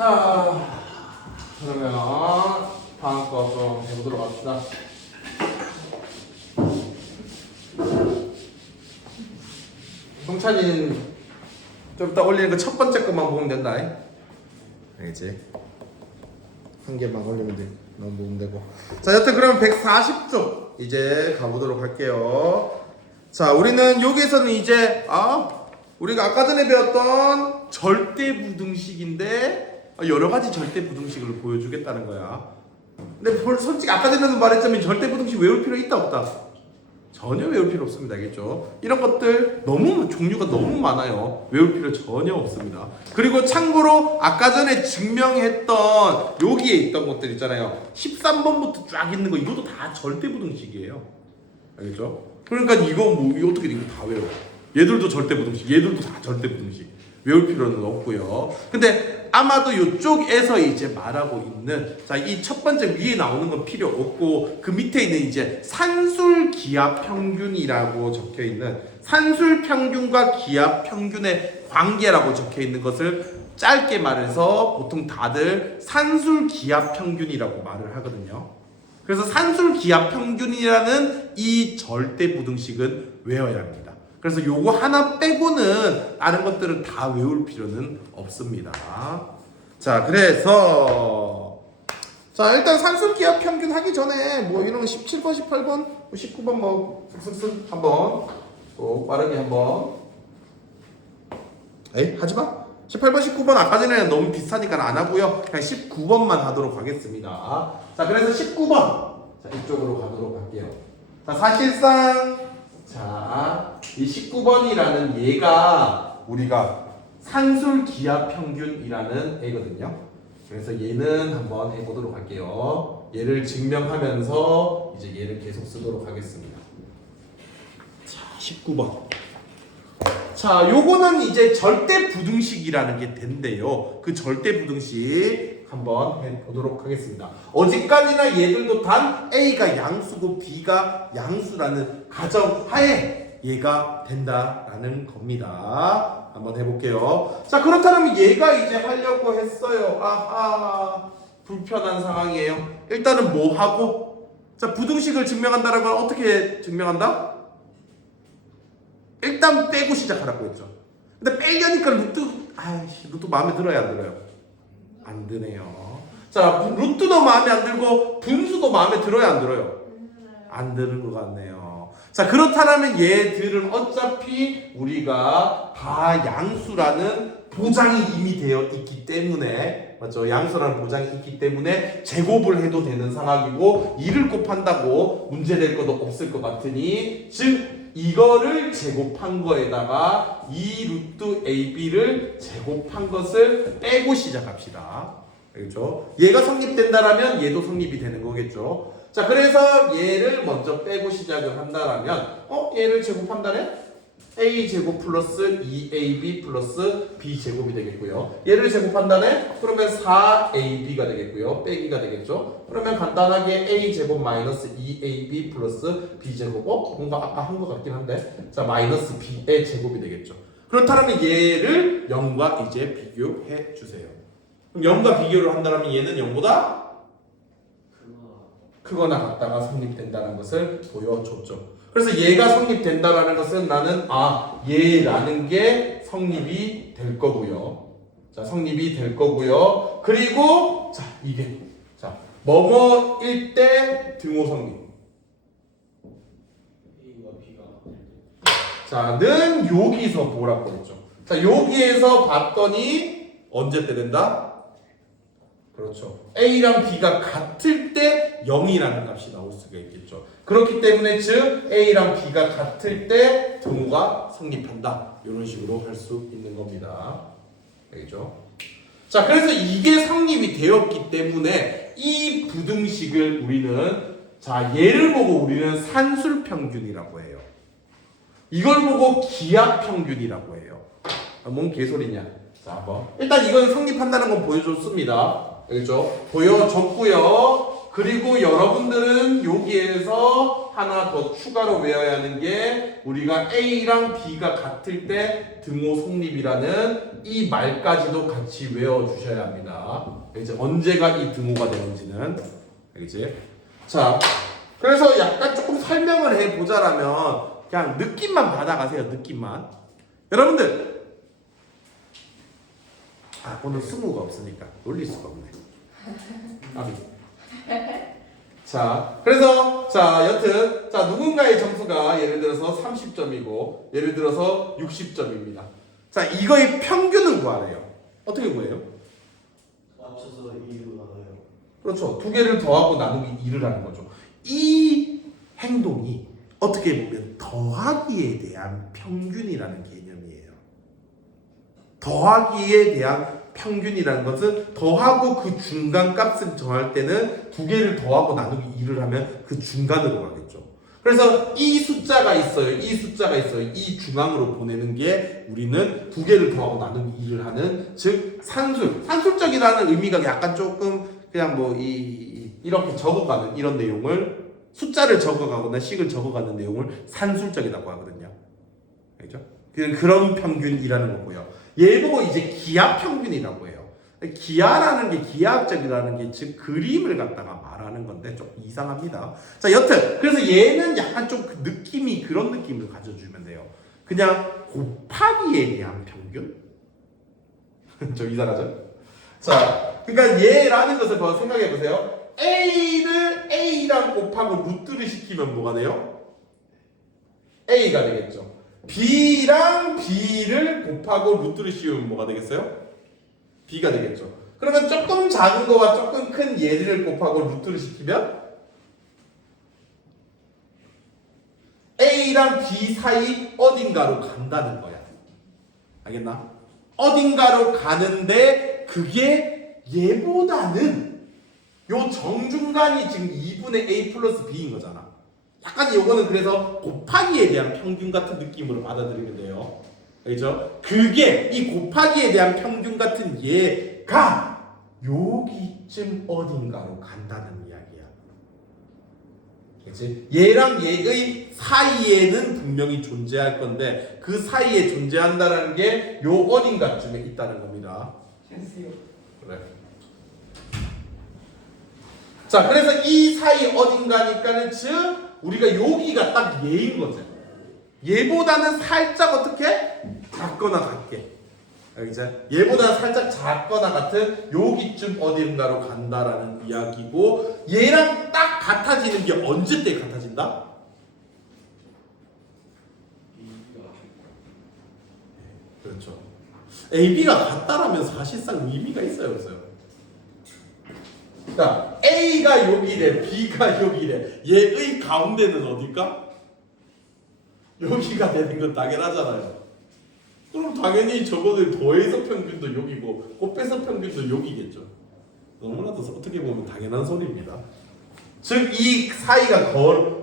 자, 그러면 다음 거 좀 해보도록 합시다. 동찬이는 좀 이따 올리는 거 첫 번째 것만 보면 된다. 알겠지? 한 개만 올리면 돼. 너무 보면 되고. 자, 여튼 그러면 140쪽 이제 가보도록 할게요. 자, 우리는 여기에서는 이제 우리가 아까 전에 배웠던 절대부등식인데 여러 가지 절대부등식을 보여주겠다는 거야. 근데 솔직히 아까 전에도 말했지만 절대부등식 외울 필요 있다 없다? 전혀 외울 필요 없습니다. 알겠죠? 이런 것들 너무 종류가 너무 많아요. 외울 필요 전혀 없습니다. 그리고 참고로 아까 전에 증명했던 여기에 있던 것들 있잖아요. 13번부터 쫙 있는 거 이것도 다 절대부등식이에요. 알겠죠? 그러니까 이거 어떻게 이거 다 외워? 얘들도 절대부등식, 얘들도 다 절대부등식. 외울 필요는 없고요. 근데 아마도 이쪽에서 이제 말하고 있는 이 첫 번째 위에 나오는 건 필요 없고 그 밑에 있는 이제 산술 기압 평균이라고 적혀 있는 산술 평균과 기압 평균의 관계라고 적혀 있는 것을 짧게 말해서 보통 다들 산술 기압 평균이라고 말을 하거든요. 그래서 산술 기압 평균이라는 이 절대 부등식은 외워야 합니다. 그래서 요거 하나 빼고는 다른 것들은 다 외울 필요는 없습니다. 자, 그래서 일단 산술 기압 평균 하기 전에 뭐 이런 17번, 18번, 19번 뭐 슥슥슥 한번 꼭 빠르게 한번 하지 마. 18번, 19번 아까 전에는 너무 비슷하니까 안 하고요. 그냥 19번만 하도록 하겠습니다. 자, 그래서 19번. 자, 이쪽으로 가도록 할게요. 자, 사실상 이 19번이라는 얘가 우리가 산술 기압 평균이라는 애거든요. 그래서 얘는 한번 해보도록 할게요. 얘를 증명하면서 이제 얘를 계속 쓰도록 하겠습니다. 자, 19번. 자, 요거는 이제 절대 부등식이라는 게 된대요. 그 절대 부등식 한번 해보도록 하겠습니다. 어디까지나 얘들도 단 A가 양수고 B가 양수라는 가정하에 얘가 된다라는 겁니다. 한번 해볼게요. 자, 그렇다면 얘가 이제 하려고 했어요. 아하, 불편한 상황이에요. 일단은 뭐 하고? 자, 부등식을 증명한다는 건 어떻게 증명한다? 일단 빼고 시작하라고 했죠. 근데 빼려니까 루트 마음에 들어요, 안 들어요? 안 드네요. 자, 루트도 마음에 안 들고 분수도 마음에 들어요, 안 들어요? 안 드는 것 같네요. 자, 그렇다면 얘들은 어차피 우리가 다 양수라는 보장이 이미 되어 있기 때문에, 맞죠? 양수라는 보장이 있기 때문에 제곱을 해도 되는 상황이고 2를 곱한다고 문제될 것도 없을 것 같으니, 즉 이거를 제곱한 거에다가 2 루트 AB를 제곱한 것을 빼고 시작합시다. 알겠죠? 얘가 성립된다라면 얘도 성립이 되는 거겠죠. 자, 그래서 얘를 먼저 빼고 시작을 한다라면 얘를 제곱한다네? A 제곱 플러스 2AB 플러스 B 제곱이 되겠고요. 얘를 제곱한다네? 그러면 4AB가 되겠고요. 빼기가 되겠죠. 그러면 간단하게 A 제곱 마이너스 2AB 플러스 B 제곱. 뭔가 아까 한 것 같긴 한데. 자, 마이너스 B의 제곱이 되겠죠. 그렇다면 얘를 0과 이제 비교해 주세요. 그럼 0과 비교를 한다면 얘는 0보다 크거나 같다가 성립된다는 것을 보여줬죠. 그래서 얘가 성립된다라는 것은 나는 얘라는 게 성립이 될 거고요. 자, 성립이 될 거고요. 그리고 이게 뭐뭐일 때 등호 성립. 는 여기서 뭐라고 했죠? 자, 여기에서 봤더니 언제 때 된다? 그렇죠. A랑 B가 같을 때 0이라는 값이 나올 수가 있겠죠. 그렇기 때문에 즉 A랑 B가 같을 때 등호가 성립한다. 이런 식으로 할 수 있는 겁니다. 알겠죠? 자, 그래서 이게 성립이 되었기 때문에 이 부등식을 우리는 얘를 보고 우리는 산술평균이라고 해요. 이걸 보고 기압평균이라고 해요. 뭔 개소리냐? 자, 한번 일단 이건 성립한다는 건 보여줬습니다. 알겠죠? 보여줬고요. 그리고 여러분들은 여기에서 하나 더 추가로 외워야 하는 게 우리가 A랑 B가 같을 때 등호 성립이라는 이 말까지도 같이 외워주셔야 합니다. 이제 언제가 이 등호가 되는지는 알겠지? 자, 그래서 약간 조금 설명을 해보자라면 그냥 느낌만 받아가세요. 느낌만. 여러분들 오늘 승우가 없으니까 놀릴 수가 없네. 자, 그래서 여튼 누군가의 점수가 예를 들어서 30점이고 예를 들어서 60점입니다. 자, 이거의 평균을 구하래요. 어떻게 구해요? 합쳐서 2로 나눠요. 그렇죠. 두 개를 더하고 나누기 2를 하는 거죠. 이 행동이 어떻게 보면 더하기에 대한 평균이라는 개념이에요. 더하기에 대한 평균이라는 것은 더하고 그 중간 값을 정할 때는 두 개를 더하고 나누기 2를 하면 그 중간으로 가겠죠. 그래서 이 숫자가 있어요. 이 숫자가 있어요. 이 중앙으로 보내는 게 우리는 두 개를 더하고 나누기 2를 하는 즉 산술. 산술적이라는 의미가 약간 조금 그냥 뭐 이렇게 적어가는 이런 내용을 숫자를 적어가거나 식을 적어가는 내용을 산술적이라고 하거든요. 알죠? 그런 평균이라는 거고요. 얘 보고 이제 기하 평균이라고 해요. 기하라는 게 기하학적이라는 게 즉 그림을 갖다가 말하는 건데 좀 이상합니다. 자, 여튼 그래서 얘는 약간 좀 그 느낌이 그런 느낌을 가져주면 돼요. 그냥 곱하기에 대한 평균? 좀 이상하죠? 자, 그러니까 얘라는 것을 생각해 보세요. A를 A랑 곱하고 루트를 시키면 뭐가 돼요? A가 되겠죠. B랑 B를 곱하고 루트를 씌우면 뭐가 되겠어요? B가 되겠죠. 그러면 조금 작은 거와 조금 큰 얘를 곱하고 루트를 시키면 A랑 B 사이 어딘가로 간다는 거야. 알겠나? 어딘가로 가는데 그게 얘보다는 요 정중간이 지금 2분의 A 플러스 B인 거잖아. 약간 요거는 그래서 곱하기에 대한 평균 같은 느낌으로 받아들이면 돼요. 알죠? 그게 이 곱하기에 대한 평균 같은 얘가 여기쯤 어딘가로 간다는 이야기야. 그치? 얘랑 얘의 사이에는 분명히 존재할 건데 그 사이에 존재한다는 게 요 어딘가쯤에 있다는 겁니다. 그래. 자, 그래서 이 사이 어딘가니까는 즉 우리가 여기가 딱 얘인 거죠. 얘보다는 살짝 어떻게? 작거나 같게. 알겠죠? 얘보다는 살짝 작거나 같은 여기쯤 어딘가로 간다라는 이야기고 얘랑 딱 같아지는 게 언제 때 같아진다? 그렇죠. AB가 같다라면 사실상 의미가 있어요, 없어요? 자, A가 여기래, B가 여기래. 얘의 가운데는 어딜까? 여기가 되는 건 당연하잖아요. 그럼 당연히 저거를 더해서 평균도 여기고 곱해서 평균도 여기겠죠. 너무나도 어떻게 보면 당연한 소리입니다. 즉 이 사이가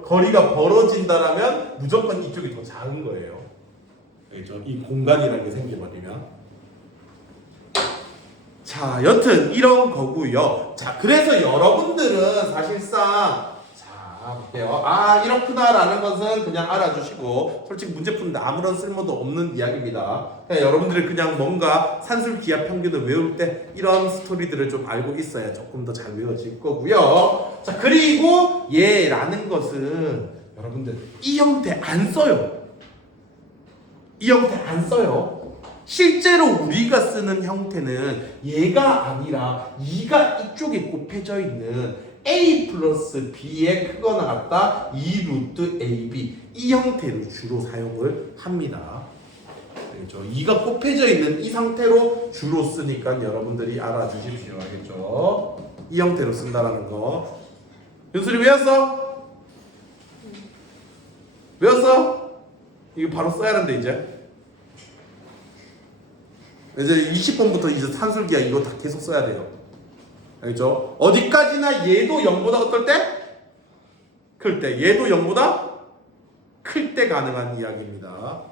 거리가 벌어진다라면 무조건 이쪽이 더 작은 거예요. 알겠죠? 이 공간이라는 게 생겨버리면. 자, 여튼 이런 거고요. 자, 그래서 여러분들은 사실상 볼게요. 이렇구나라는 것은 그냥 알아주시고 솔직히 문제 푸는데 아무런 쓸모도 없는 이야기입니다. 여러분들이 그냥 뭔가 산술 기하 평균을 외울 때 이런 스토리들을 좀 알고 있어야 조금 더 잘 외워질 거고요. 자, 그리고 얘라는 것은 여러분들 이 형태 안 써요. 이 형태 안 써요. 실제로 우리가 쓰는 형태는 얘가 아니라 2가 이쪽에 곱해져 있는 A 플러스 B의 크거나 같다 2 루트 AB 이 형태로 주로 사용을 합니다. 그렇죠? 2가 곱해져 있는 이 상태로 주로 쓰니까 여러분들이 알아주십시오. 알겠죠? 이 형태로 쓴다라는 거. 윤수리 외웠어? 외웠어? 이거 바로 써야 하는데 이제 20번부터 이제 산술기야 이거 다 계속 써야 돼요. 알겠죠? 어디까지나 얘도 0보다 어떨 때? 클 때. 얘도 0보다 클 때 가능한 이야기입니다.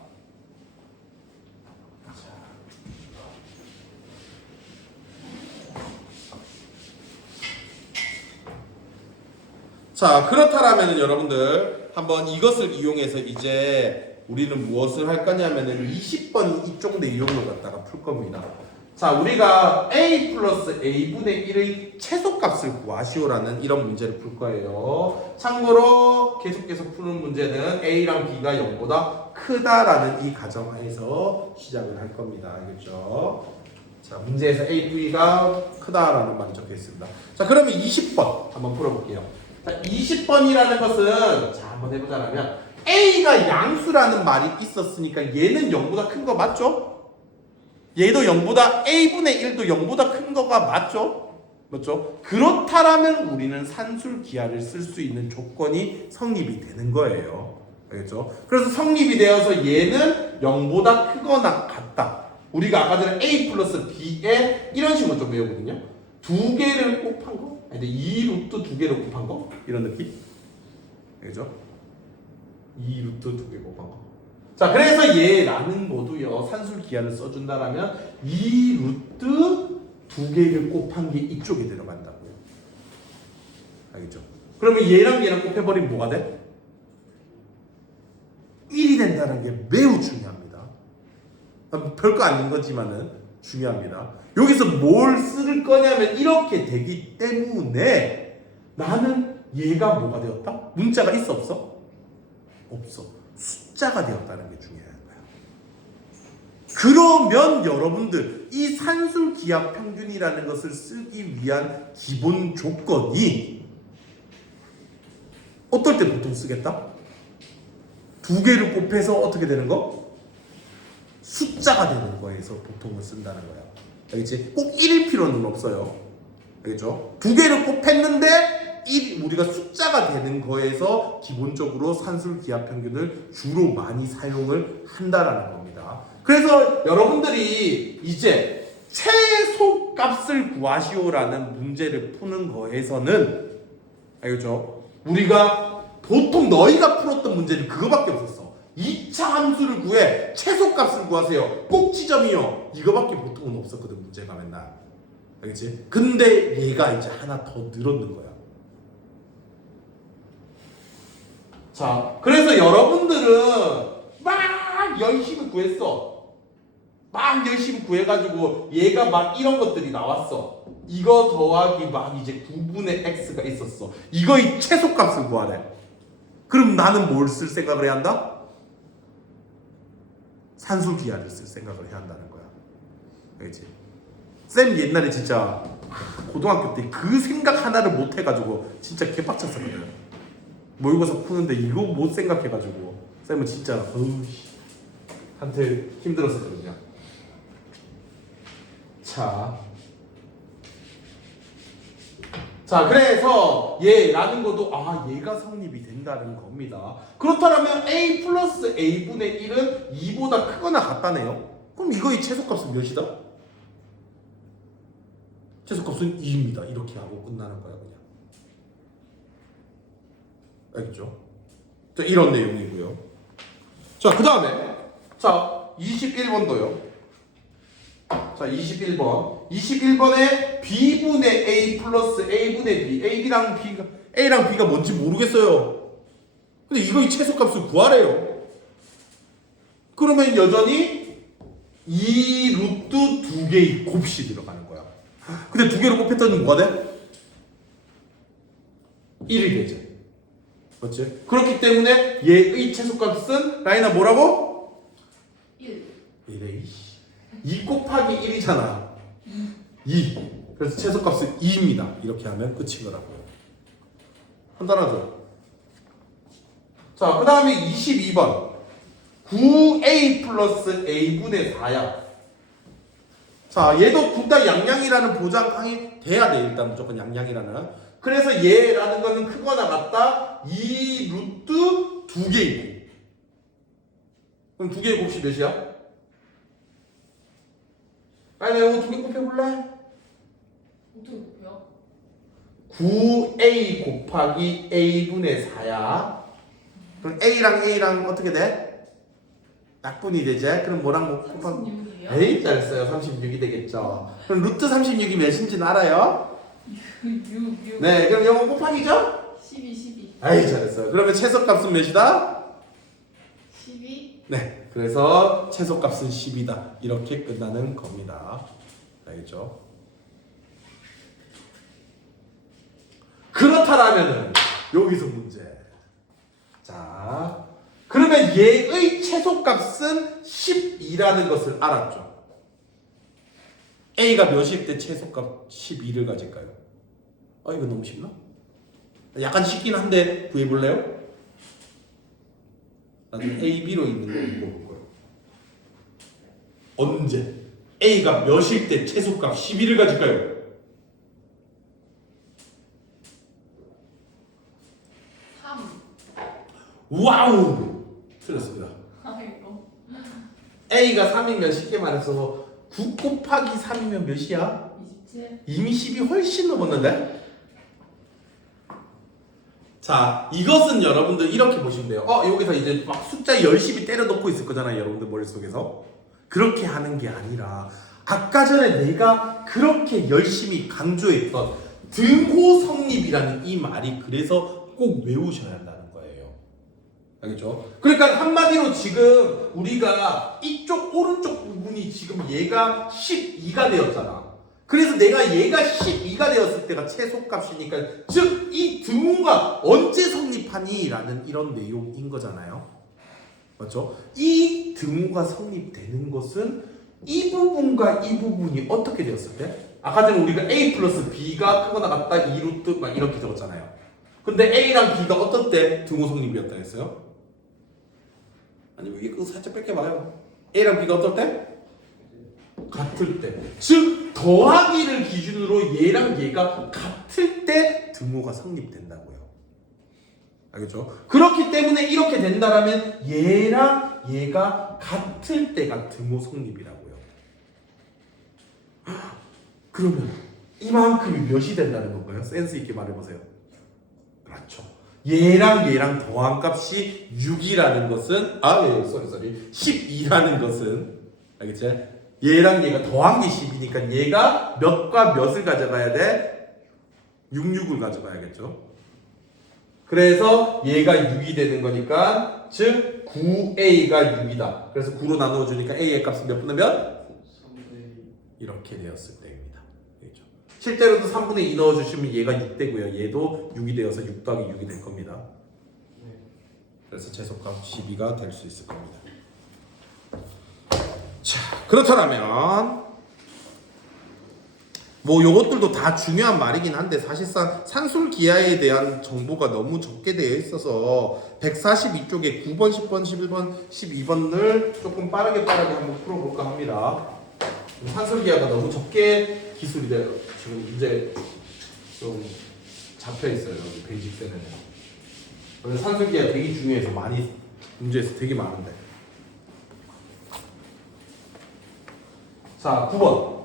자, 그렇다라면은 여러분들 한번 이것을 이용해서 이제 우리는 무엇을 할 거냐면은 20번 이쪽 내용을 갖다가 풀 겁니다. 자, 우리가 a 플러스 a분의 1의 최소값을 구하시오라는 이런 문제를 풀 거예요. 참고로 계속해서 푸는 문제는 a랑 b가 0보다 크다라는 이 가정하에서 시작을 할 겁니다. 알겠죠? 자, 문제에서 a, b가 크다라는 말이 적혀 있습니다. 자, 그러면 20번 한번 풀어볼게요. 자, 20번이라는 것은 자, 한번 해보자면 a가 양수라는 말이 있었으니까 얘는 0보다 큰 거 맞죠? 얘도 0보다 a분의 1도 0보다 큰 거가 맞죠? 맞죠? 그렇다라면 우리는 산술기하를 쓸 수 있는 조건이 성립이 되는 거예요. 알겠죠? 그래서 성립이 되어서 얘는 0보다 크거나 같다. 우리가 아까 전에 a 플러스 b에 이런 식으로 좀 외우거든요. 두 개를 곱한 거? 아니, 2루트 두 개를 곱한 거? 이런 느낌? 알겠죠? 2루트 두 개 곱한 거. 자, 그래서 얘라는 거도요, 산술기하를 써준다라면 2루트 두 개를 곱한 게 이쪽에 들어간다고요. 알겠죠? 그러면 얘랑 곱해버리면 뭐가 돼? 1이 된다는 게 매우 중요합니다. 별거 아닌 거지만은 중요합니다. 여기서 뭘 쓸 거냐면 이렇게 되기 때문에 나는 얘가 뭐가 되었다? 문자가 있어 없어? 없어. 숫자가 되었다는 게 중요한 거야. 그러면 여러분들 이 산술기하 평균이라는 것을 쓰기 위한 기본 조건이 어떨 때 보통 쓰겠다? 두 개를 곱해서 어떻게 되는 거? 숫자가 되는 거에서 보통은 쓴다는 거야. 알겠지? 꼭 1일 필요는 없어요. 알겠죠? 두 개를 곱했는데 우리가 숫자가 되는 거에서 기본적으로 산술기하 평균을 주로 많이 사용을 한다라는 겁니다. 그래서 여러분들이 이제 최소값을 구하시오라는 문제를 푸는 거에서는 알겠죠? 우리가 보통 너희가 풀었던 문제는 그거밖에 없었어. 2차 함수를 구해 최소값을 구하세요. 꼭 지점이요. 이거밖에 보통은 없었거든, 문제가 맨날. 알겠지? 근데 얘가 이제 하나 더 늘었는 거야. 자, 그래서 여러분들은 막 열심히 구했어. 막 열심히 구해가지고 얘가 막 이런 것들이 나왔어. 이거 더하기 막 이제 9분의 x가 있었어. 이거의 최소값을 구하래. 그럼 나는 뭘 쓸 생각을 해야 한다? 산술기하를 쓸 생각을 해야 한다는 거야. 알겠지? 쌤 옛날에 진짜 고등학교 때 그 생각 하나를 못 해가지고 진짜 개빡쳤었거든. 모의고사 푸는데 이거 못 생각해가지고 쌤은 진짜 한테 힘들었었거든요. 자, 그래서 얘라는 것도 얘가 성립이 된다는 겁니다. 그렇다면 a 플러스 a분의 1은 2보다 크거나 같다네요. 그럼 이거의 최소값은 몇이다? 최소값은 2입니다. 이렇게 하고 끝나는 거야 그냥. 알겠죠? 자, 이런 내용이고요. 자, 그 다음에 자 21번도요. 자, 21번에 b분의 a 플러스 a분의 b, a랑 b가 뭔지 모르겠어요. 근데 이거의 최소값을 구하래요. 그러면 여전히 2루트 두 개의 곱이 들어가는 거야. 근데 두 개로 곱했더니 뭐가 돼? 1이 되죠. 그렇지? 그렇기 때문에 얘의 최소값은 라인아 뭐라고? 1에 2 곱하기 1이잖아. 2. 그래서 최소값은 2입니다. 이렇게 하면 끝인 거라고요. 간단하죠? 자, 그 다음에 22번 9a 플러스 a분의 4야. 자, 얘도 9다 양양이라는 보장이 돼야 돼. 일단 무조건 양양이라는. 그래서 얘라는 거는 크거나 같다 2루트 두 개이고. 그럼 두 개의 곱이 몇이야? 아니, 이거 두 개 곱해볼래? 어떻게 곱해요? 9a 곱하기 a분의 4야. 그럼 a랑 어떻게 돼? 약분이 되지? 그럼 뭐랑 곱하기? 36이요? 에이, 잘했어요. 36이 되겠죠. 그럼 루트 36이 몇인지는 알아요? 6. 네, 그럼 이거 곱하기죠? 12. 아이 잘했어요. 그러면 최소값은 몇이다? 12. 네. 그래서 최소값은 10이다. 이렇게 끝나는 겁니다. 알겠죠? 그렇다라면은 여기서 문제. 자, 그러면 얘의 최소값은 12라는 것을 알았죠. A가 몇일 때 최소값 12를 가질까요? 아 이거 너무 쉽나? 약간 쉽긴 한데 구해볼래요? 나는 A, B로 있는 거 읽어볼 거예요. 언제? A가 몇일 때 최소값 12를 가질까요? 3. 와우! 틀렸습니다. 아이고. A가 3이면 쉽게 말해서 9 곱하기 3이면 몇이야? 27. 이미 10이 훨씬 넘었는데? 자, 이것은 여러분들 이렇게 보시면 돼요. 여기서 이제 막 숫자 열심히 때려 넣고 있을 거잖아요. 여러분들 머릿속에서. 그렇게 하는 게 아니라 아까 전에 내가 그렇게 열심히 강조했던 등호 성립이라는 이 말이 그래서 꼭 외우셔야 한다는 거예요. 알겠죠? 그러니까 한마디로 지금 우리가 이쪽 오른쪽 부분이 지금 얘가 12가 되었잖아. 그래서 내가 얘가 12가 되었을 때가 최소값이니까 즉 이 등호가 언제 성립하니? 라는 이런 내용인 거잖아요. 맞죠? 이 등호가 성립되는 것은 이 부분과 이 부분이 어떻게 되었을 때? 아까 전에 우리가 A 플러스 B가 크거나 같다 2루트 막 이렇게 적었잖아요. 근데 A랑 B가 어떤 때 등호 성립이었다 했어요? 아니면 이게 그거 살짝 뺏겨봐요. A랑 B가 어떨 때? 같을 때. 즉 더하기를 기준으로 얘랑 얘가 같을 때 등호가 성립된다고요. 알겠죠? 그렇기 때문에 이렇게 된다라면 얘랑 얘가 같을 때가 등호 성립이라고요. 그러면 이만큼이 몇이 된다는 건가요? 센스 있게 말해보세요. 그렇죠. 얘랑 얘랑 더한 값이 6이라는 것은 쏘리 12라는 것은 알겠지? 얘랑 얘가 더한 게 10이니까 얘가 몇과 몇을 가져가야 돼? 6을 가져가야겠죠. 그래서 얘가 6이 되는 거니까 즉 9A가 6이다. 그래서 9로 나누어 주니까 A의 값은 몇 분의 몇? 3대 이렇게 되었을 때입니다. 그렇죠? 실제로도 3분의 2 넣어주시면 얘가 6 되고요. 얘도 6이 되어서 6 더하기 6이 될 겁니다. 그래서 최소값 12가 될 수 있을 겁니다. 자, 그렇다면 뭐 요것들도 다 중요한 말이긴 한데 사실상 산술기하에 대한 정보가 너무 적게 되어 있어서 142쪽에 9번, 10번, 11번, 12번을 조금 빠르게 한번 풀어볼까 합니다. 산술기하가 너무 적게 기술이 돼요. 지금 이제 좀 잡혀있어요. 여기 베이직센에는. 근데 산술기하 되게 중요해서 많이 문제에서 되게 많은데. 자, 9번.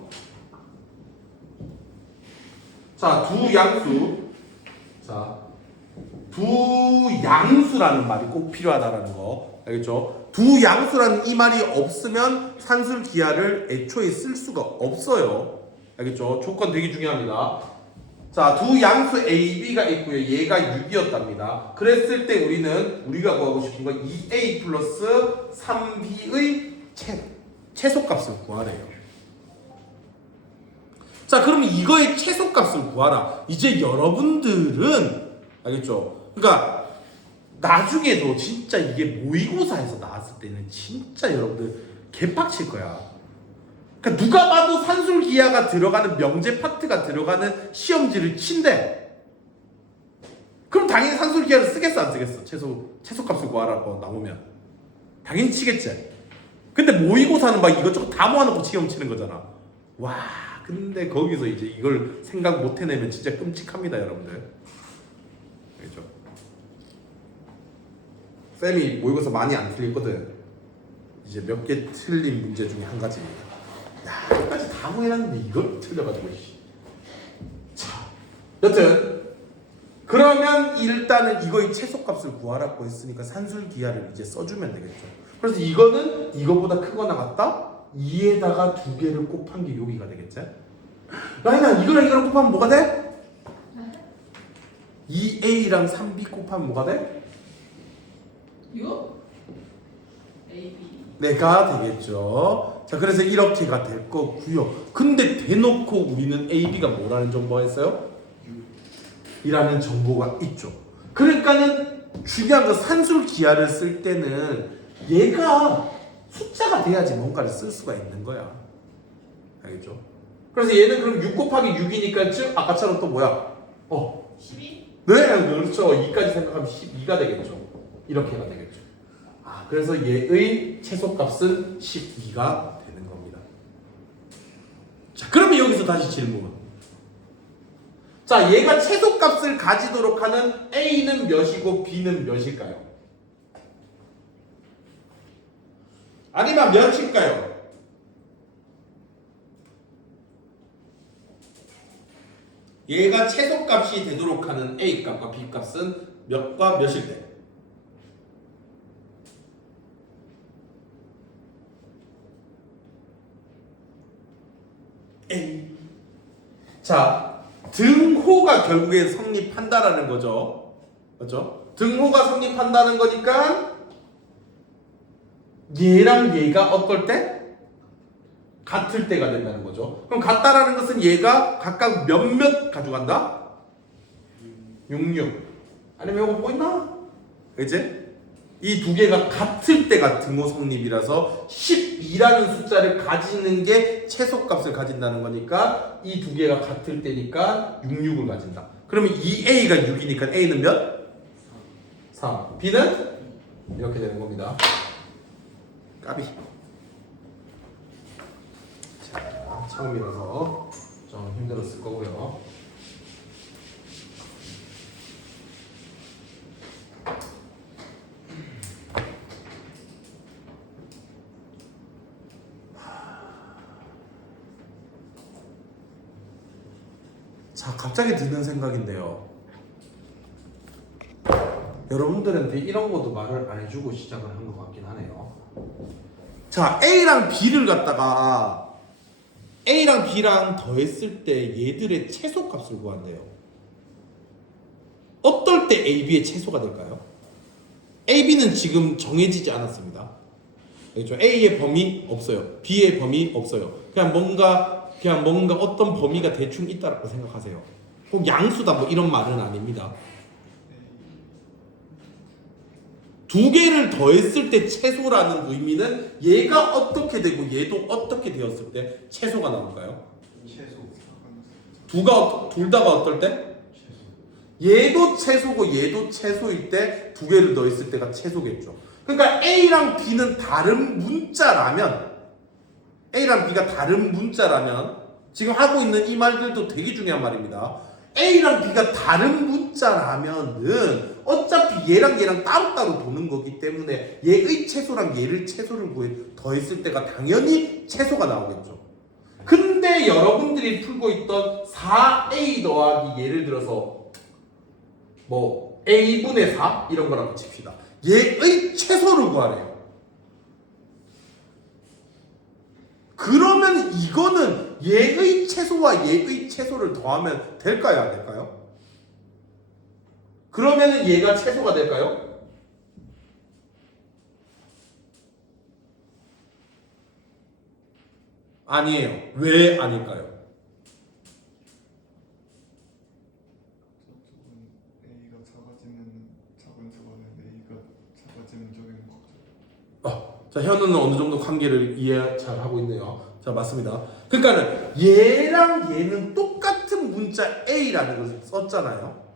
자, 두 양수라는 말이 꼭 필요하다라는 거. 알겠죠? 두 양수라는 이 말이 없으면 산술 기하를 애초에 쓸 수가 없어요. 알겠죠? 조건 되게 중요합니다. 자, 두 양수 A, B가 있고요. 얘가 6이었답니다. 그랬을 때 우리가 구하고 싶은 건 2A 플러스 3B의 최소값을 구하래요. 자, 그러면 이거의 최소값을 구하라. 이제 여러분들은 알겠죠? 그러니까 나중에도 진짜 이게 모의고사에서 나왔을 때는 진짜 여러분들 개빡칠 거야. 그러니까 누가 봐도 산술기하가 들어가는 명제 파트가 들어가는 시험지를 친대. 그럼 당연히 산술기하를 쓰겠어 안 쓰겠어? 최소값을 구하라고 나오면 당연히 치겠지. 근데 모의고사는 막 이것저것 다 모아놓고 시험 치는 거잖아. 와, 근데 거기서 이제 이걸 생각 못 해내면 진짜 끔찍합니다, 여러분들. 알겠죠? 쌤이 모의고사 많이 안 틀렸거든. 이제 몇 개 틀린 문제 중에 한 가지입니다. 야, 여기까지 다 모여놨는데 이걸 틀려가지고. 자, 여튼 그러면 일단은 이거의 최소값을 구하라고 했으니까 산술기하를 이제 써주면 되겠죠. 그래서 이거는 이거보다 크거나 같다? 2에다가 2개를 곱한 게 여기가 되겠지? 라인아, 이거랑 이거랑 곱하면 뭐가 돼? 2a랑 3b 곱하면 뭐가 돼? 6 A, B. 네가 되겠죠. 자, 그래서 이렇게가 될 거고요. 근데 대놓고 우리는 AB가 뭐라는 정보가 있어요? 이라는 정보가 있죠. 그러니까는 중요한 건 산술 기하를 쓸 때는 얘가 숫자가 돼야지 뭔가를 쓸 수가 있는 거야. 알겠죠? 그래서 얘는 그럼 6 곱하기 6이니까 즉 아까처럼 또 뭐야? 12? 네, 그렇죠. 2까지 생각하면 12가 되겠죠. 이렇게가 되겠죠. 아, 그래서 얘의 최소값은 12가 되는 겁니다. 자, 그러면 여기서 다시 질문. 자, 얘가 최소값을 가지도록 하는 A는 몇이고 B는 몇일까요? 아니면 몇일까요? 얘가 최소값이 되도록 하는 A값과 B값은 몇과 몇일 때? A. 자, 등호가 결국엔 성립한다라는 거죠. 맞죠? 등호가 성립한다는 거니까 얘랑 얘가 어떨 때? 같을 때가 된다는 거죠. 그럼 같다라는 것은 얘가 각각 몇몇 가져간다? 66. 아니면 이거 보이나? 그치? 이 두 개가 같을 때가 등호 성립이라서 12라는 숫자를 가지는 게 최소값을 가진다는 거니까 이 두 개가 같을 때니까 66을 가진다. 그러면 2a가 6이니까 a는 몇? 3. b는? 이렇게 되는 겁니다. 까비. 자, 처음이라서 좀 힘들었을 거고요. 자, 갑자기 드는 생각인데요. 여러분들한테 이런 것도 말을 안 해주고 시작을 한 것 같긴 하네요. 자, A랑 B를 갖다가 A랑 B랑 더했을 때 얘들의 최소값을 구한대요. 어떨 때 A, B의 최소가 될까요? A, B는 지금 정해지지 않았습니다. 그렇죠? A의 범위 없어요. B의 범위 없어요. 그냥 뭔가 어떤 범위가 대충 있다라고 생각하세요. 꼭 양수다 뭐 이런 말은 아닙니다. 두 개를 더했을 때 최소라는 의미는 얘가 어떻게 되고 얘도 어떻게 되었을 때 최소가 나올까요? 최소. 둘 다가 어떨 때? 얘도 최소고 얘도 최소일 때 두 개를 더했을 때가 최소겠죠. 그러니까 A랑 B는 다른 문자라면 A랑 B가 다른 문자라면 지금 하고 있는 이 말들도 되게 중요한 말입니다. A랑 B가 다른 문자라면은 어차피 얘랑 따로따로 도는 거기 때문에 얘의 최소랑 얘를 최소를 더했을 때가 당연히 최소가 나오겠죠. 근데 여러분들이 풀고 있던 4A 더하기 예를 들어서 뭐 A분의 4 이런 거라고 칩시다. 얘의 최소를 구하래요. 그러면 이거는 얘의 최소와 얘의 최소를 더하면 될까요? 안 될까요? 그러면 얘가 최소가 될까요? 아니에요. 왜 아닐까요? A가 작아지면 작은 수가는 A가 작아지면 적은 거죠. 자, 현우는 어느 정도 관계를 이해 잘 하고 있네요. 자, 맞습니다. 그러니까는 얘랑 얘는 똑같은 문자 A라는 것을 썼잖아요.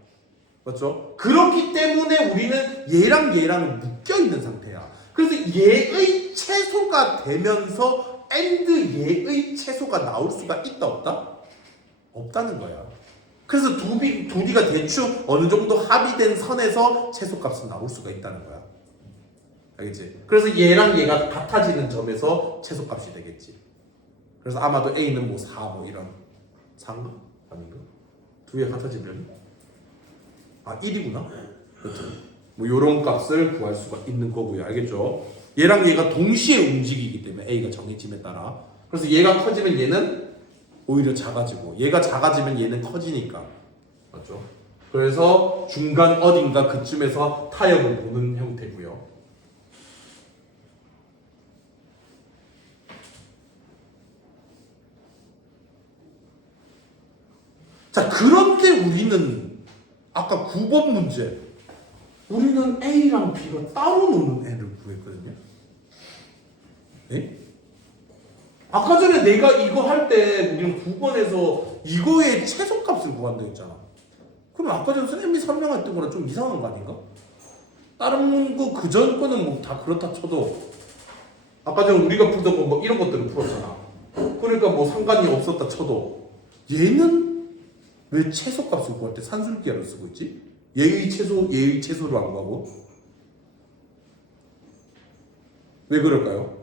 맞죠? 그렇기 때문에 우리는 얘랑 묶여 있는 상태야. 그래서 얘의 최소가 되면서 AND 얘의 최소가 나올 수가 있다 없다? 없다는 거야. 그래서 두 D가 대충 어느 정도 합의된 선에서 최소값은 나올 수가 있다는 거야. 알겠지? 그래서 얘랑 얘가 같아지는 점에서 최소값이 되겠지. 그래서 아마도 A는 뭐 4 뭐 이런 4인가? 아닌가? 두 개 같아지면 1이구나. 여튼 뭐 요런 값을 구할 수가 있는 거고요. 알겠죠? 얘랑 얘가 동시에 움직이기 때문에 A가 정해짐에 따라. 그래서 얘가 커지면 얘는 오히려 작아지고 얘가 작아지면 얘는 커지니까. 맞죠? 그래서 중간 어딘가 그쯤에서 타협을 보는 형태고요. 자, 그런데 우리는 아까 9번 문제 우리는 A랑 B가 따로 노는 애를 구했거든요. 네? 아까 전에 내가 이거 할 때 우리는 9번에서 이거의 최소값을 구한다 했잖아. 그럼 아까 전에 선생님이 설명했던 거랑 좀 이상한 거 아닌가? 다른 거 그전 거는 뭐 다 그렇다 쳐도 아까 전에 우리가 풀던 거 뭐 이런 것들을 풀었잖아. 그러니까 뭐 상관이 없었다 쳐도 얘는 왜 최소값을 구할 때 산술기하를 쓰고 있지? 얘의 최소를 안 구하고 왜 그럴까요?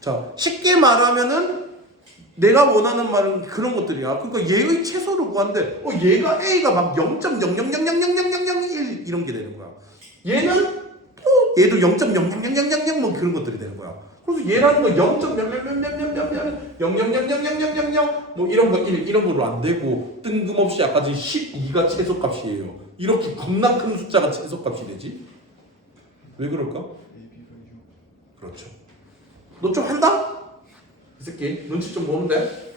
자, 쉽게 말하면은 내가 원하는 말은 그런 것들이야. 그러니까 얘의 최소를 구하는데 얘가 A가 막 0.000000001 이런 게 되는 거야. 얘는 얘도 0.0000000 뭐 그런 것들이 되는 거야. 그래서 얘라는 거 0.0000000000000 뭐 이런 거 1 이런 거로 안 되고 뜬금없이 아까 지금 12가 최소값이에요. 이렇게 겁나 큰 숫자가 최소값이 되지? 왜 그럴까? AB가 6. 그렇죠. 너 좀 한다? 이 새끼 눈치 좀 보는데?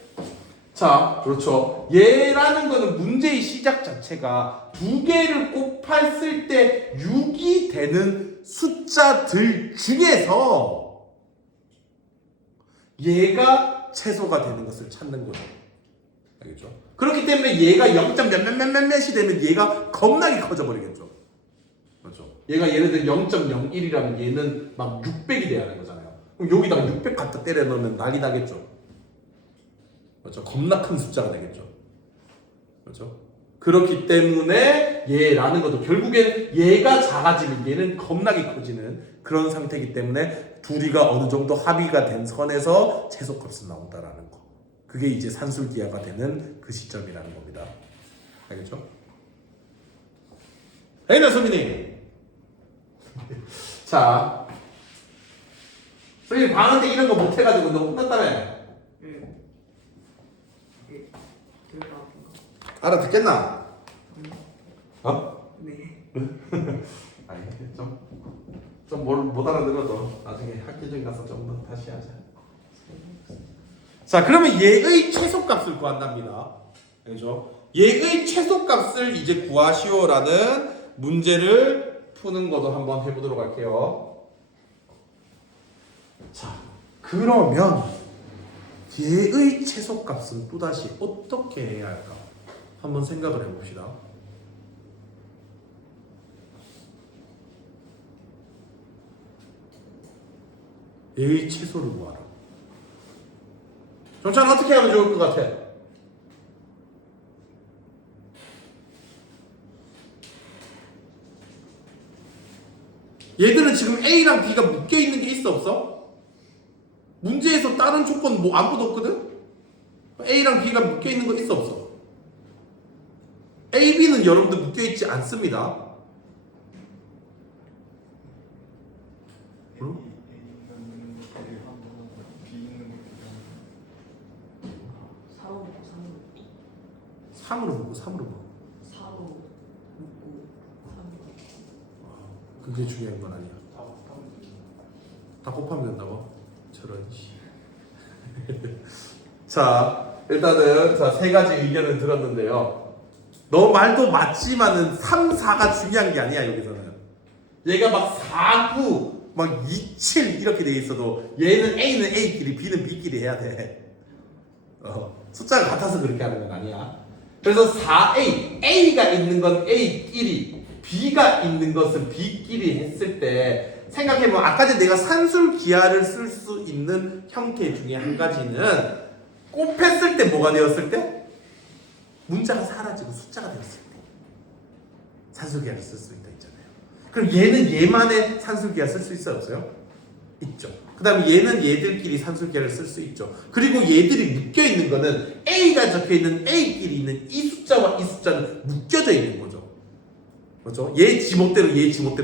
자, 그렇죠. 얘라는 거는 문제의 시작 자체가 두 개를 곱했을 때 6이 되는 숫자들 중에서 얘가 최소가 되는 것을 찾는 거죠. 알겠죠? 그렇기 때문에 얘가 0.몇몇몇몇이 되면 얘가 겁나게 커져버리겠죠. 그렇죠? 얘가 예를 들어 0.01이라면 얘는 막 600이 돼야 하는 거잖아요. 그럼 여기다가 600 갖다 때려 넣으면 난리 나겠죠. 그렇죠? 겁나 큰 숫자가 되겠죠. 그렇죠? 그렇기 때문에 얘라는 것도 결국엔 얘가 작아지면 얘는 겁나게 커지는 그런 상태이기 때문에 둘이가 어느 정도 합의가 된 선에서 최소값은 나온다라는 거. 그게 이제 산술기하가 되는 그 시점이라는 겁니다. 알겠죠? 에이나 소민이. 자. 선생님 방한테 이런 거 못해가지고 너 혼났다며. 알아듣겠나? 어? 네. 아니 좀 못 알아들어도 나중에 학기중 가서 좀 더 다시 하자. 자, 그러면 얘의 최소값을 구한답니다. 알죠? 얘의 최소값을 이제 구하시오라는 문제를 푸는 것도 한번 해보도록 할게요. 자, 그러면 얘의 최소값은 또다시 어떻게 해야 할까? 한번 생각을 해봅시다. 얘의 최소를 구하라. 정찬 어떻게 하면 좋을 것 같아? 얘들은 지금 A랑 B가 묶여있는 게 있어 없어? 문제에서 다른 조건 뭐 아무것도 없거든? A랑 B가 묶여있는 거 있어 없어? A, B는 여러분들 묶여있지 않습니다. A 있는 것들이 하고 B 있는 것들이 하고 4로 먹고 3로 3으로 묶고 4로 먹고 3로 그게 중요한 건 아니야. 다 곱하면 된다고? 저런 자, 일단은 자, 세 가지 의견을 들었는데요. 너 말도 맞지만은 3, 4가 중요한 게 아니야. 여기서는 얘가 막 4, 9, 막 2, 7 이렇게 돼 있어도 얘는 A는 A끼리 B는 B끼리 해야 돼. 숫자가 같아서 그렇게 하는 건 아니야. 그래서 4A, A가 있는 건 A끼리, B가 있는 것은 B끼리 했을 때 생각해보면 아까 전에 내가 산술 기하를 쓸 수 있는 형태 중에 한 가지는 곱했을 때 뭐가 되었을 때? 문자가 사라지고 숫자가 되었을 때 산술 기하를 쓸 수 있다 있잖아요. 그럼 얘는 얘만의 산술 기하 쓸 수 있어요 없어요? 있죠. 그 다음에 얘는 얘들끼리 산술 기하를 쓸 수 있죠. 그리고 얘들이 묶여있는 거는 A가 적혀있는 A끼리 있는 이 숫자와 이 숫자는 묶여져 있는 거죠. 그렇죠? 얘 지멋대로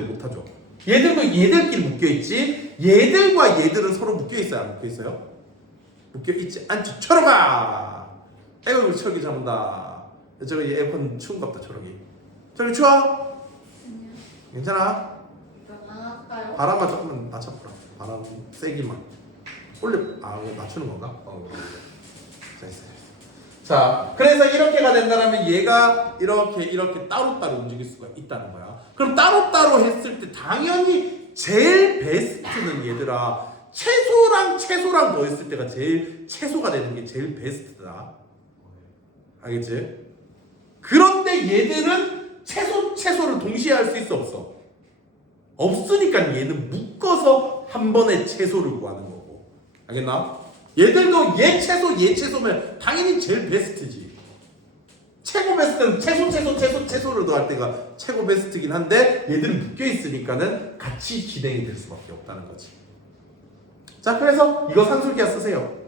못하죠. 얘들도 얘들끼리 묶여있지 얘들과 얘들은 서로 묶여있어요 안 묶여있어요? 묶여있지 않지. 초록아! 아이고 초록이 잡는다. 저기 에어컨 추운갑다 초록이. 초록이 추워? 아니요. 괜찮아? 안 할까요? 바람만 조금만 낮춰보라. 바람 세기만 올려. 이거 낮추는 건가? 됐어. 자, 그래서 이렇게가 된다면 얘가 이렇게 따로따로 움직일 수가 있다는 거야. 그럼 따로따로 했을 때 당연히 제일 베스트는 얘들아 채소랑 더했을 때가 제일 채소가 되는 게 제일 베스트다. 알겠지? 그런데 얘들은 채소를 동시에 할 수 있어 없어? 없으니까 얘는 묶어서 한 번에 채소를 구하는 거고. 알겠나? 얘들도 얘 채소면 당연히 제일 베스트지. 최고 베스트는 채소를 더할 때가 최고 베스트긴 한데 얘들은 묶여 있으니까는 같이 진행이 될 수밖에 없다는 거지. 자, 그래서 이거 산술기하 쓰세요.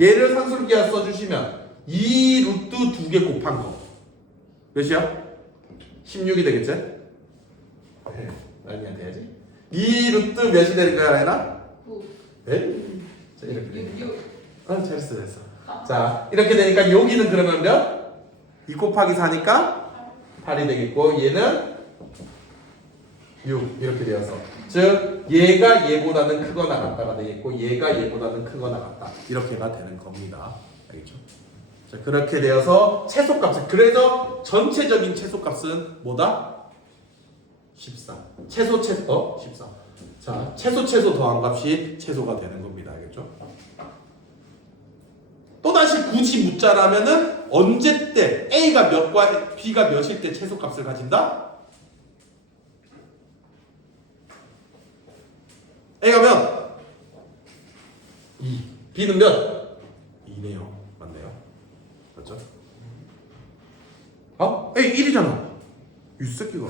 얘를 산술기하 써주시면 2 루트 2개 곱한 거 몇이야? 16이 되겠지? 네, 라인이한테 해야지. 2 루트 몇이 되는 거야, 라인아? 9. 네? 자, 이렇게 되니까. 6. 잘했어. 자, 이렇게 되니까 여기는 그러면 몇? 2 곱하기 4니까 8이 되겠고 얘는 6 이렇게 되어서 즉 얘가 얘보다는 크거나 같다가 되겠고 얘가 얘보다는 크거나 같다 이렇게가 되는 겁니다. 알겠죠? 자, 그렇게 되어서 채소값은 그래서 전체적인 채소값은 뭐다? 14. 채소 14. 자, 채소 더한 값이 채소가 되는 겁니다. 알겠죠? 또다시 굳이 묻자라면은 언제 때 A가 몇과 B가 몇일 때 채소값을 가진다? A가 몇? 2. B는 몇? 2네요. 맞네요. 맞죠? A 1이잖아. 이 새끼가.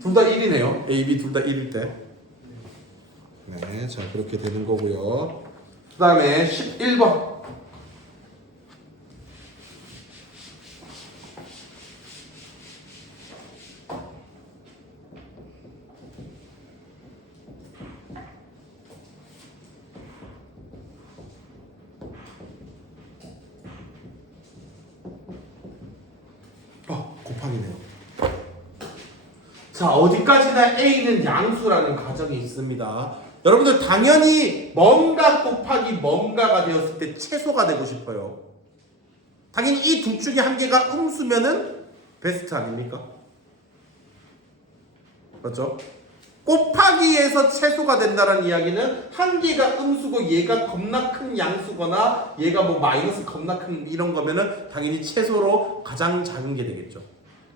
둘 다 1이네요. A, B 둘 다 1일 때. 네, 자 그렇게 되는 거고요. 그 다음에 11번. 곱하기네요. 자, 어디까지나 A는 양수라는 가정이 있습니다. 여러분들 당연히 뭔가 곱하기 뭔가가 되었을 때 채소가 되고 싶어요. 당연히 이 둘 중에 한 개가 음수면은 베스트 아닙니까? 맞죠? 곱하기에서 채소가 된다는 이야기는 한 개가 음수고 얘가 겁나 큰 양수거나 얘가 뭐 마이너스 겁나 큰 이런 거면은 당연히 채소로 가장 작은 게 되겠죠.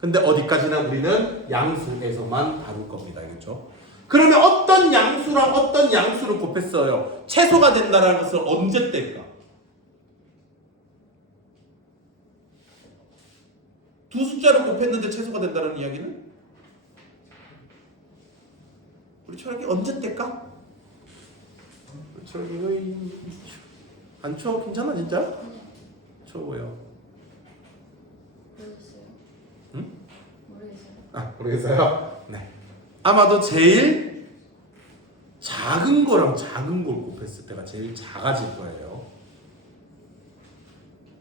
근데 어디까지나 우리는 양수에서만 다룰 겁니다. 알겠죠? 그러면 어떤 양수랑 어떤 양수를 곱했어요? 채소가 된다는 것을 언제 뗄까? 두 숫자를 곱했는데 채소가 된다는 이야기는? 우리 철학이 언제 뗄까? 우리 철학이 이거 안 추워? 괜찮아 진짜? 추워요. 모르겠어요. 응? 모르겠어요. 모르겠어요? 네. 아마도 제일 작은 거랑 작은 걸 곱했을 때가 제일 작아질 거예요.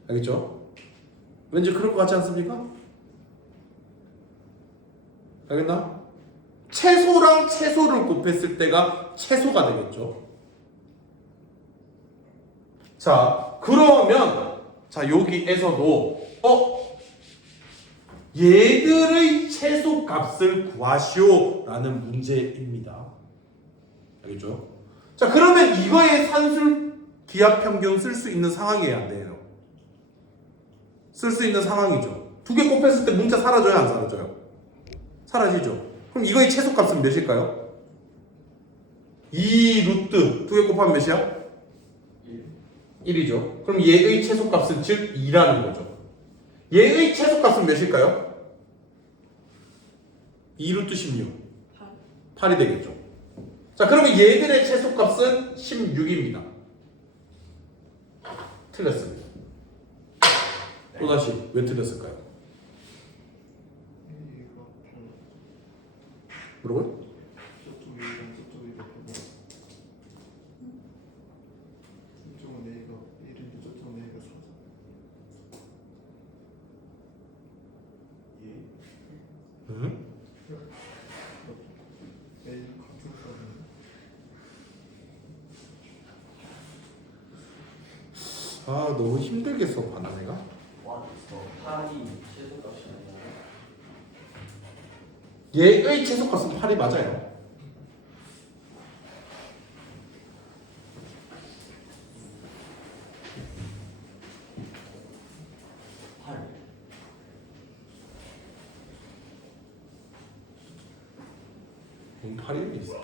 알겠죠? 왠지 그럴 것 같지 않습니까? 알겠나? 채소랑 채소를 곱했을 때가 채소가 되겠죠. 자, 그러면 자 여기에서도 얘들의 채소 값을 구하시오라는 문제입니다. 알겠죠? 자, 그러면 이거의 산술 기하 평균 쓸 수 있는 상황이에요, 안 돼요? 쓸 수 있는 상황이죠. 두 개 곱했을 때 문자 사라져요, 안 사라져요? 사라지죠. 그럼 이거의 채소 값은 몇일까요? 2 루트 두 개 곱하면 몇이야? 1이죠. 그럼 얘의 채소 값은 즉 2라는 거죠. 얘의 채소 값은 몇일까요? 2 루트 16 8이 되겠죠. 자, 그러면 얘들의 채소 값은 16입니다. 틀렸습니다. 또다시 왜 틀렸을까요? 뭐라고요? 아 너무 힘들게 수업하나 내가? 와, 팔이 최소값이 아니야. 얘의 최소값은 8이 맞아요. 팔. 뭔 8이 있어?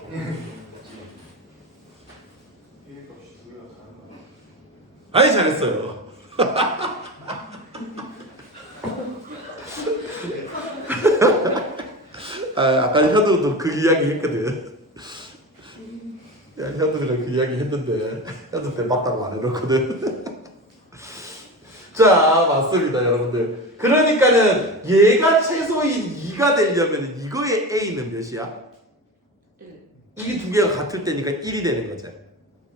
A값이 두 개가 다른 거 아니야? 아니 잘했어요. 아까 현우도 그 이야기 했거든. 야, 현우가 그 이야기 했는데 현우 때 맞다고 안 해놓거든. 자 맞습니다 여러분들. 그러니까는 얘가 최소인 2가 되려면 이거의 A는 몇이야? 1이 두 개가 같을 때니까 1이 되는 거지.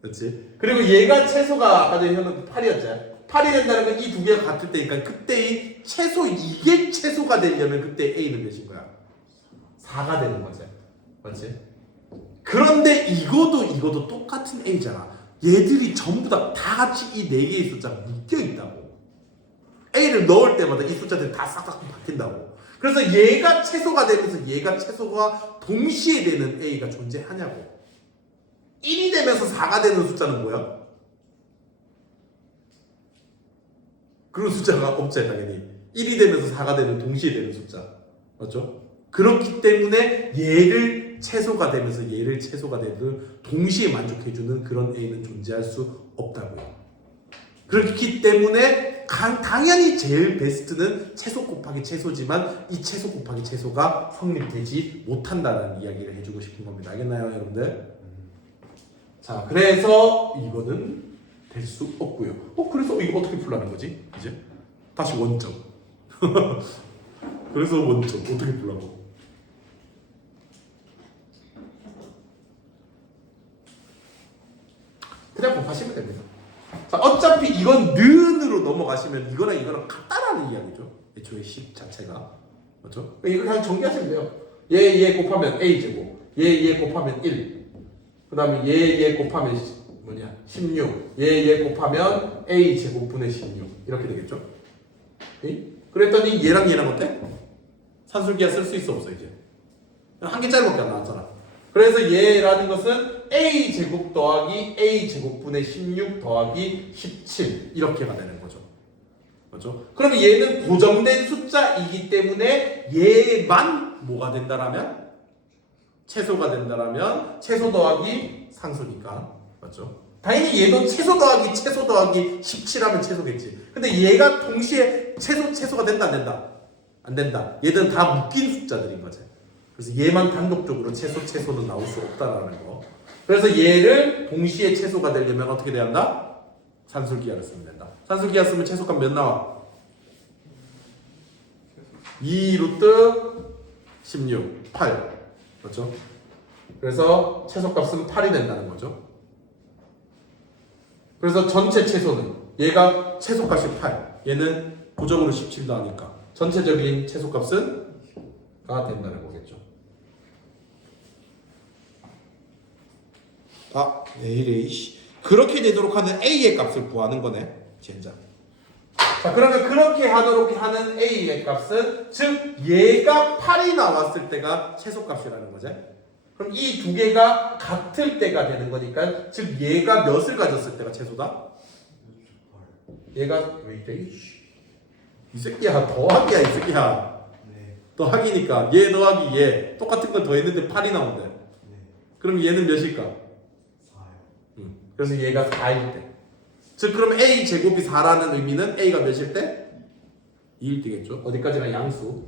그렇지? 그리고 얘가 최소가 아까 전에 현우 8이었지. 8이 된다는 건 이 두 개가 같을 때니까 그때의 최소 이게 최소가 되려면 그때 A는 몇인 거야? 4가 되는 거지. 맞지? 그런데 이거도 똑같은 A잖아. 얘들이 전부 다 같이 이 네 개의 숫자가 묶여 있다고. A를 넣을 때마다 이 숫자들이 다 싹싹 바뀐다고. 그래서 얘가 최소가 되면서 얘가 최소가 동시에 되는 A가 존재하냐고. 1이 되면서 4가 되는 숫자는 뭐야? 그런 숫자가 없지 당연히. 1이 되면서 4가 되는 동시에 되는 숫자. 맞죠? 그렇기 때문에 얘를 최소가 되면서 얘를 최소가 되는 동시에 만족해주는 그런 A는 존재할 수 없다고요. 그렇기 때문에 당연히 제일 베스트는 최소 곱하기 최소지만 이 최소 곱하기 최소가 성립되지 못한다는 이야기를 해주고 싶은 겁니다. 알겠나요 여러분들? 자 그래서 이거는 될 수 없고요. 그래서 이거 어떻게 풀라는 거지? 이제 다시 원점. 그래서 원점 어떻게 풀라고? 그냥 곱하시면 됩니다. 자, 어차피 이건 는으로 넘어가시면 이거랑 이거랑 같다라는 이야기죠. 애초에 10 자체가. 맞죠? 이거 그냥 정리하시면 돼요. 얘 곱하면 A제곱. 얘 곱하면 1. 그 다음에 얘 곱하면 16. 얘 곱하면 A제곱분의 16. 이렇게 되겠죠? 그랬더니 얘랑 얘랑 어때? 산술기하 쓸 수 있어 없어 이제? 한 개짜리밖에 안 나왔잖아. 그래서 얘라는 것은 A제곱 더하기 A제곱분의 16 더하기 17 이렇게가 되는 거죠. 맞죠? 그러면 얘는 고정된 숫자이기 때문에 얘만 뭐가 된다라면? 최소가 된다라면 최소 더하기 상수니까. 맞죠? 당연히 얘도 최소 더하기 17하면 최소겠지. 근데 얘가 동시에 최소가 된다 안 된다? 안 된다. 얘들은 다 묶인 숫자들인 거지. 그래서 얘만 단독적으로 최소는 나올 수 없다라는 거. 그래서 얘를 동시에 최소가 되려면 어떻게 돼야 한다? 산술기하를 쓰면 된다. 산술기하 쓰면 최소값 몇 나와? 2 루트 16, 8. 맞죠? 그래서 최소값은 8이 된다는 거죠. 그래서 전체 최소는 얘가 최소값이 8. 얘는 고정으로 17 나오니까 전체적인 최소값은 가 된다는 거겠죠. A래. 그렇게 되도록 하는 A의 값을 구하는 거네. 젠장. 자, 그러면 그렇게 하도록 하는 A의 값은 즉 얘가 8이 나왔을 때가 최소값이라는 거지. 그럼 이 두 개가 같을 때가 되는 거니까 즉 얘가 몇을 가졌을 때가 최소다? 얘가 왜 이래? 이 새끼야 더하기야 이 새끼야. 네. 더하기니까 얘 더하기 얘 똑같은 건 더했는데 8이 나온대. 네. 그럼 얘는 몇일까? 4요. 그래서 얘가 4일 때. 즉 그럼 A 제곱이 4라는 의미는 A가 몇일 때? 2일 때겠죠. 어디까지나 양수.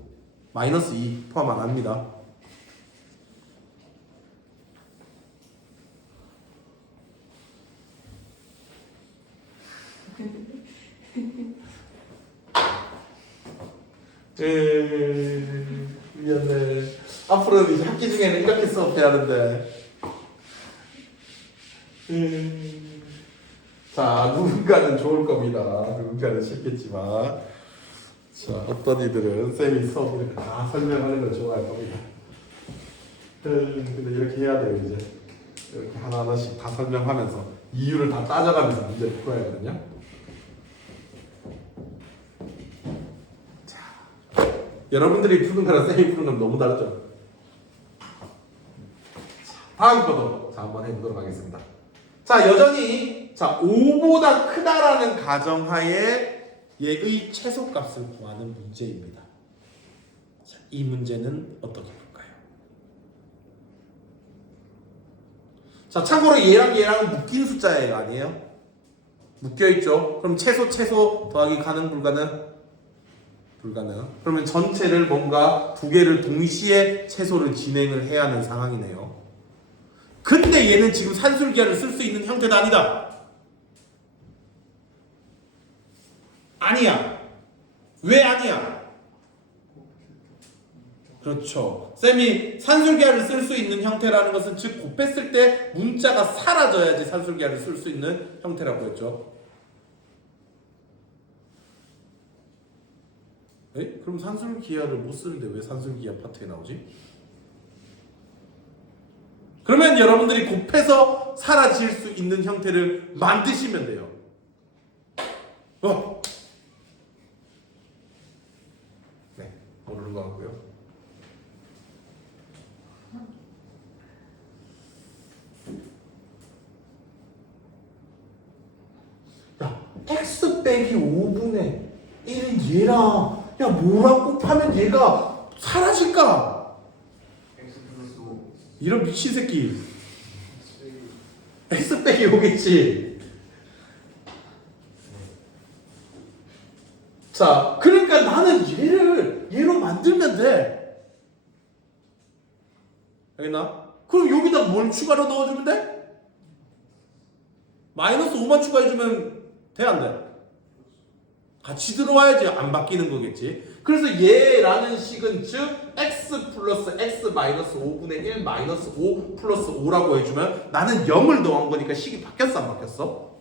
마이너스 2 포함 안 합니다. 미안해. 앞으로는 이제 학기 중에는 이렇게 수업해야 하는데. 자, 누군가는 좋을 겁니다. 누군가는 싫겠지만. 자, 어떤 이들은 쌤이 수업 이렇게 다 설명하는 걸 좋아할 겁니다. 근데 이렇게 해야 돼요, 이제. 이렇게 하나하나씩 다 설명하면서 이유를 다 따져가면서 문제를 풀어야 하거든요. 여러분들이 푸는 거랑 쌤이 푸는 건 너무 다르죠? 다음 거도 자 한번 해보도록 하겠습니다. 자 여전히 자 5보다 크다라는 가정하에 얘의 최소값을 구하는 문제입니다. 자, 이 문제는 어떻게 볼까요? 자 참고로 얘랑은 묶인 숫자예요, 아니에요? 묶여있죠? 그럼 최소 더하기 가능 불가능? 불가능. 그러면 전체를 뭔가 두 개를 동시에 최소를 진행을 해야 하는 상황이네요. 근데 얘는 지금 산술기하를 쓸 수 있는 형태가 아니다. 아니야. 왜 아니야? 그렇죠. 쌤이 산술기하를 쓸 수 있는 형태라는 것은 즉 곱했을 때 문자가 사라져야지 산술기하를 쓸 수 있는 형태라고 했죠. 에? 그럼 산술기하를 못 쓰는데 왜 산술기하 파트에 나오지? 그러면 여러분들이 곱해서 사라질 수 있는 형태를 만드시면 돼요. 네, 모르는 것 같고요. 야, x 빼기 5분의 1은 얘랑 야 뭐랑 곱하면 얘가 사라질까? X 플러스 5. 이런 미친 새끼. x 빼기 5겠지. 자, 그러니까 나는 얘로 만들면 돼. 알겠나? 그럼 여기다 뭘 추가로 넣어주면 돼? 마이너스 5만 추가해주면 돼, 안 돼? 같이 들어와야지 안 바뀌는 거겠지. 그래서 얘라는 식은 즉 x 플러스 x 마이너스 5분의 1 마이너스 5 플러스 5라고 해주면 나는 0을 더한 거니까 식이 바뀌었어, 안 바뀌었어?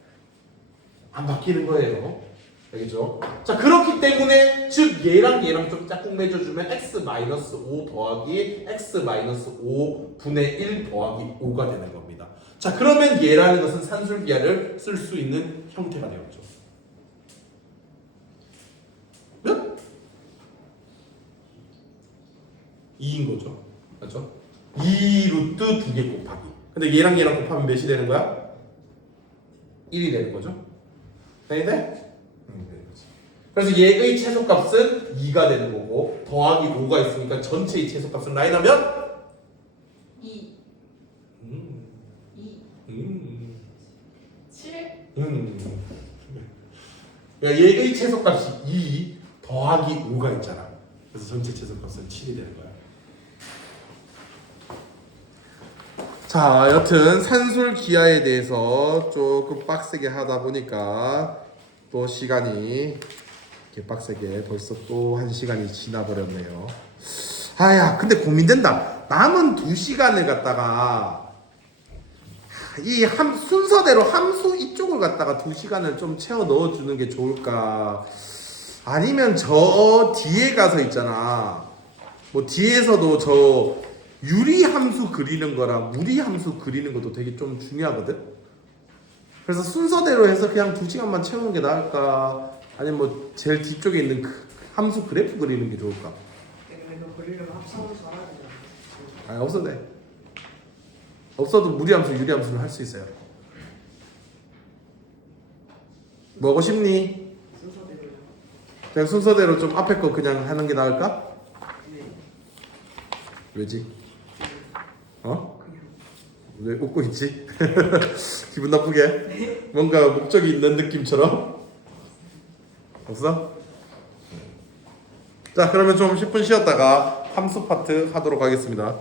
안 바뀌는 거예요. 알겠죠? 자, 그렇기 때문에 즉 얘랑 좀 짝꿍 맺어주면 x 마이너스 5 더하기 x 마이너스 5분의 1 더하기 5가 되는 겁니다. 자, 그러면 얘라는 것은 산술기하를 쓸 수 있는 형태가 되었죠. 몇? 2인 거죠. 맞죠? 2 루트 2개 곱하기. 근데 얘랑 곱하면 몇이 되는 거야? 1이 되는 거죠. 돼? 그래서 얘의 최소값은 2가 되는 거고 더하기 5가 있으니까 전체의 최소값은 라인하면 2 7 그러니까 얘의 최소값이 2 더하기 5가 있잖아. 그래서 전체 최소값은 7이 되는 거야. 자, 여튼 산술기하에 대해서 조금 빡세게 하다 보니까 또 시간이 이렇게 빡세게 벌써 또 1시간이 지나버렸네요. 아야, 근데 고민된다. 남은 2시간을 갖다가 이 순서대로 함수 이쪽을 갖다가 2시간을 좀 채워 넣어주는 게 좋을까? 아니면 저 뒤에 가서 있잖아. 뭐 뒤에서도 저 유리함수 그리는 거랑 무리함수 그리는 것도 되게 좀 중요하거든. 그래서 순서대로 해서 그냥 2시간만 채우는 게 나을까? 아니면 뭐 제일 뒤쪽에 있는 그 함수 그래프 그리는 게 좋을까? 이거 그리려면 합성을 잘해야 되잖아. 아니, 없어도 돼. 없어도 무리함수, 유리함수는 할 수 있어요. 뭐고 싶니? 순서대로. 그냥 순서대로 좀 앞에 거 그냥 하는 게 나을까? 네. 왜지? 어? 왜 웃고 있지? 기분 나쁘게? 뭔가 목적이 있는 느낌처럼? 없어? 자, 그러면 좀 10분 쉬었다가 함수 파트 하도록 하겠습니다.